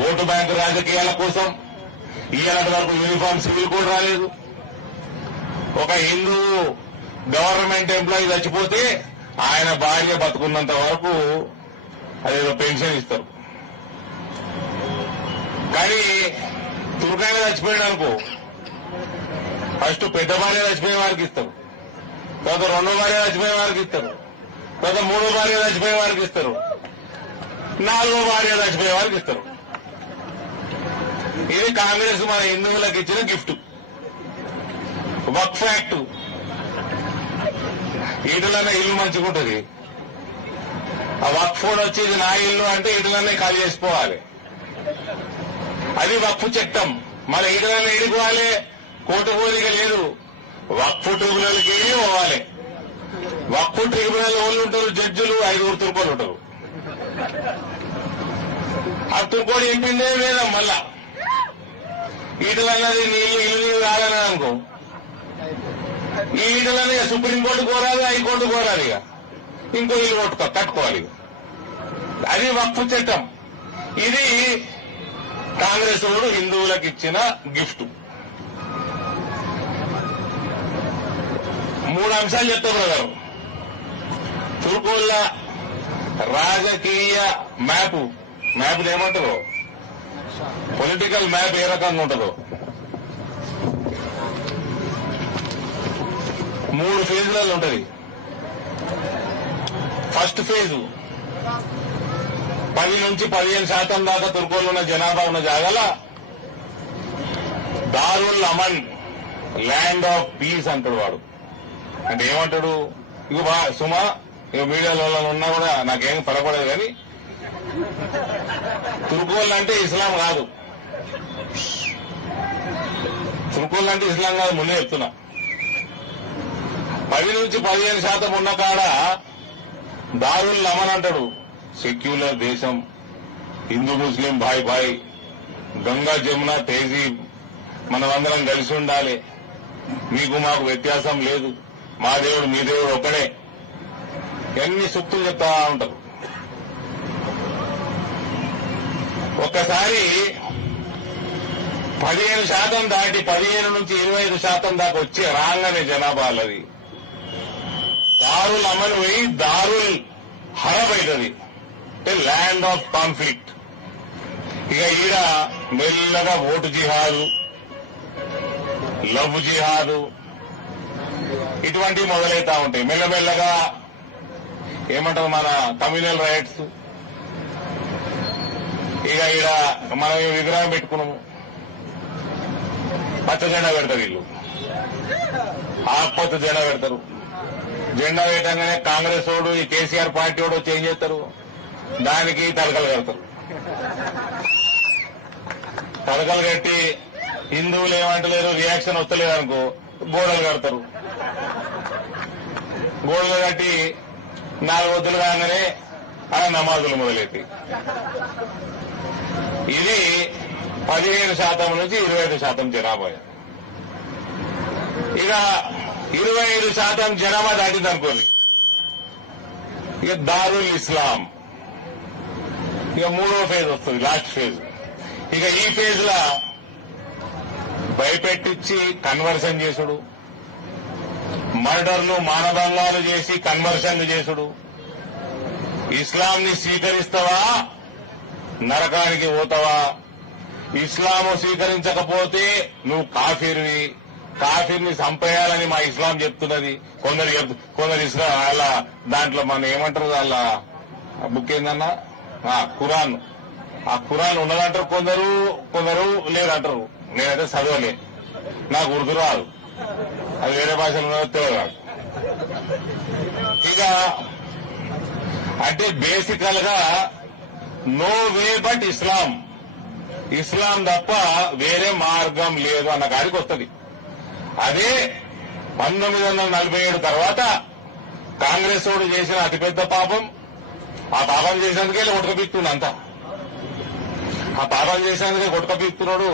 Vote bank రాజకీయాల కోసం ఇయ్యాలంటి వరకు యూనిఫామ్ సివిల్ కోడ్ రాలేదు. ఒక హిందూ గవర్నమెంట్ ఎంప్లాయీ చచ్చిపోతే ఆయన భార్య బతుకున్నంత వరకు అదేదో పెన్షన్ ఇస్తారు. కానీ తుర్కాయన చచ్చిపోయాడు అనుకో, ఫస్ట్ పెద్ద భార్య చచ్చిపోయిన వారికి ఇస్తారు, తర్వాత రెండో భార్య చచ్చిపోయిన వారికి ఇస్తారు, తర్వాత మూడో భార్య చచ్చిపోయే వారికి ఇస్తారు, నాలుగో భార్య చచ్చిపోయే వారికి ఇస్తారు. ఇది కాంగ్రెస్ మన హిందువులకు ఇచ్చిన గిఫ్ట్. వక్ఫ్ యాక్ట్ ఇటులనే ఇల్లు మంచుకుంటుంది. ఆ వక్ఫ్ వచ్చి ఇది నా ఇల్లు అంటే ఇటులనే ఖాళీ చేసుకోవాలి. అది వక్ఫ్ చట్టం. మన ఇటులనే ఎడుకోవాలి. కోర్టు కోరిక లేదు. వక్ఫ్ ట్రిబ్యునల్కి పోవాలి. వక్ఫ్ ట్రిబ్యునల్ వాళ్ళు ఉంటారు, జడ్జిలు 5 తుర్కోలు ఉంటారు. ఆ తుర్కోడు చెప్పిందే వేదం. మళ్ళా ఈటలన్నది ఇల్లు రాదని అనుకో, ఈ ఈటలని సుప్రీంకోర్టు కోరాలి, హైకోర్టు కోరాలి, ఇక ఇంకో ఇల్లు కట్టుకోవాలి. అది వక్ఫ్ చట్టం. ఇది కాంగ్రెస్ వాడు హిందువులకు ఇచ్చిన గిఫ్ట్. 3 అంశాలు చెప్తా బ్రదర్. తుర్కోళ్ళ రాజకీయ మ్యాప్ ఏమంటారు, పొలిటికల్ మ్యాప్ ఏ రకంగా ఉంటుందో 3 ఫేజ్లలో ఉంటది. ఫస్ట్ ఫేజ్ 10 నుంచి 15% దాకా తుర్కోలు ఉన్న జనాభా ఉన్న జాగాల దారుల్ అమన్, ల్యాండ్ ఆఫ్ పీస్ అంటాడు వాడు. అంటే ఏమంటాడు, ఇక సుమా ఇక మీడియాలో ఉన్నా కూడా నాకేం పడకూడదు, కానీ తుర్కోళ్ళు అంటే ఇస్లాం కాదు. తుర్కోళ్ళు అంటే ఇస్లాం కాదు, ముందే చెప్తున్నా. 10 నుంచి 15% ఉన్న కాడ దారుల్ అమన్ అంటాడు. సెక్యులర్ దేశం, హిందూ ముస్లిం భాయ్ భాయ్, గంగా జమున తేజీబ్, మనమందరం కలిసి ఉండాలి, మీకు మాకు వ్యత్యాసం లేదు, మా దేవుడు మీ దేవుడు ఒకడే, ఎన్ని సూక్తులు చెప్తా ఉంటారు. ఒక్కసారి 15% దాటి 15 నుంచి 25% దాకా వచ్చే రాగానే జనాభా అల్లది దారుల్ అమన్ పోయి దారుల్ హరబ్ అవుతుంది. అంటే ల్యాండ్ ఆఫ్ కాన్ఫ్లిక్ట్. ఇక ఈడ మెల్లగా ఓటు జిహాదు, లవ్ జిహాదు ఇటువంటివి మొదలవుతా ఉంటాయి. మెల్లమెల్లగా ఏమంటారు మన కమ్యూనల్ రైట్స్. ఇక ఈడ మనం విగ్రహం పెట్టుకున్నాము, పచ్చ జెండా పెడతారు వీళ్ళు, ఆకుపచ్చ జెండా పెడతారు. జెండా వేయటంగానే కాంగ్రెస్ వాడు ఈ కేసీఆర్ పార్టీ వాడు చేంజ్ చేస్తారు, దానికి తడకలు కడతారు. తడకలు కట్టి హిందువులు ఏమంటలేరు, రియాక్షన్ వస్తలేదు అనుకో గోడలు కడతారు. గోడలు కట్టి 4 వద్దులు కాగానే అలా నమాజులు మొదలెత్తి. ఇది 15% నుంచి 25% జనాభా. ఇక 25% జనాభా దాటింది అనుకోండి, ఇక దారుల్ ఇస్లాం. ఇక 3వ ఫేజ్ వస్తుంది, లాస్ట్ ఫేజ్. ఇక ఈ ఫేజ్ లా భయపెట్టించి కన్వర్షన్ చేసుడు, మర్డర్లు మానభంగాలు చేసి కన్వర్షన్లు చేసుడు. ఇస్లాం ని స్వీకరిస్తావా నరకానికి పోతావా, ఇస్లాము స్వీకరించకపోతే నువ్వు కాఫీర్వి, కాఫీర్ని చంపేయాలని మా ఇస్లాం చెప్తున్నది. కొందరు ఇస్లాం అలా దాంట్లో మన ఏమంటారు వాళ్ళ బుక్ ఏందన్నా ఖురాన్, ఆ ఖురాన్ ఉన్నదంటారు కొందరు లేదంటారు. నేనైతే చదవలే, నాకు ఉర్దూ రాదు, అది వేరే భాషలో ఉన్నదో తెలియదు. ఇక అంటే బేసికల్ గా నో వే బట్ ఇస్లాం, ఇస్లాం తప్ప వేరే మార్గం లేదు అన్న కాడికి వస్తుంది. అదే 1947 తర్వాత కాంగ్రెస్ వాడు చేసిన అతిపెద్ద పాపం. ఆ పాపం చేసేందుకే కొట్టుకపీక్తుంది అంతా. ఆ పాపం చేసేందుకే కొట్టుకపీక్తున్నాడు.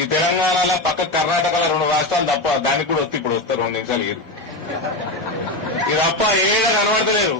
ఈ తెలంగాణలో పక్క కర్ణాటకలో 2 రాష్ట్రాలు తప్ప, దానికి కూడా వస్తే ఇప్పుడు వస్తారు 2 నిమిషాలు. ఇది తప్ప ఏడ కనబడతలేరు.